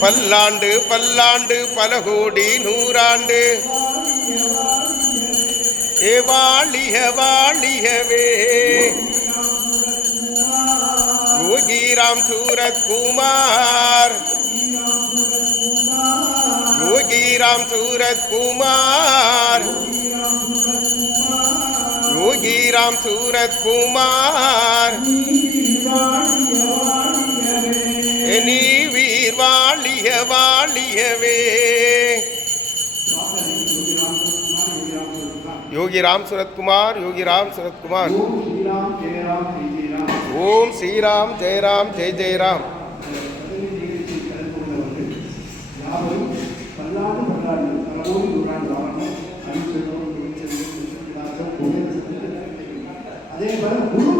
பல்லாண்டு பல்லாண்டு பல கோடி நூறாண்டு ஏ வாழிய வாழியவே யோகிராம் சூரத் குமார் யோகிராம் சூரத் குமார் யோகிராம் சூரத் யோகி ராம் சுரத்குமார் யோகி ராம் சுரத்குமார். ஓம் ஸ்ரீராம் ஜெயராம் ஜெய ஜெயராம் அதே போல குரு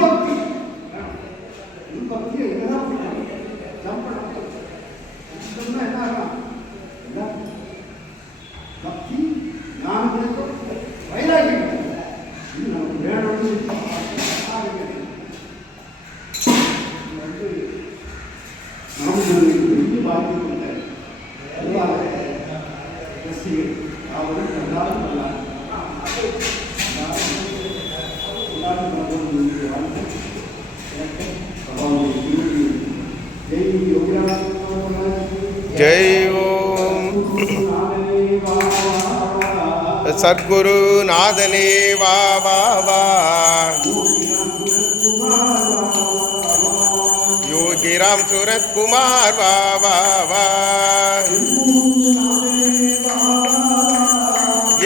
நமக்கு பெரிய பாக்கியம் உண்டு. பொதுவாக ரசிகர் அவரும் ஜெய் ஓம் சத்குரு நாதனே வா வா வா யோகி ராம் சுரத்குமார் வா வா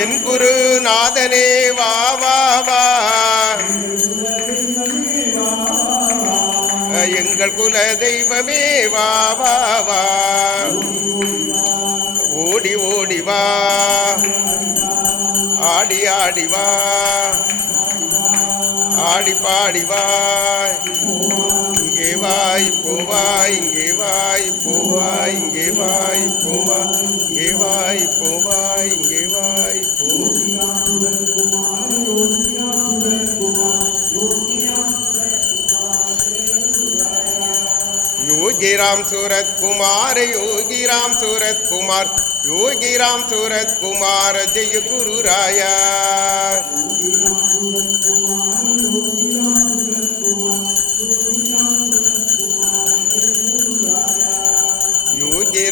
என் குரு நாதனே வா வா வா. எங்கள் குல தெய்வமே வா வா வா. ஓடி ஓடி வா. ஆடி ஆடி வா. ஆடி பாடி வா. இங்கே வாய் பூவாய் இங்கே வாய் பூவா இங்கே வாய் பூவாய் இங்கே வாய் யோகிராம் சூரத் குமார் யோகிராம் சூரத் குமார் யோகிராம் சூரத் குமார் ஜெய குரு ராயா.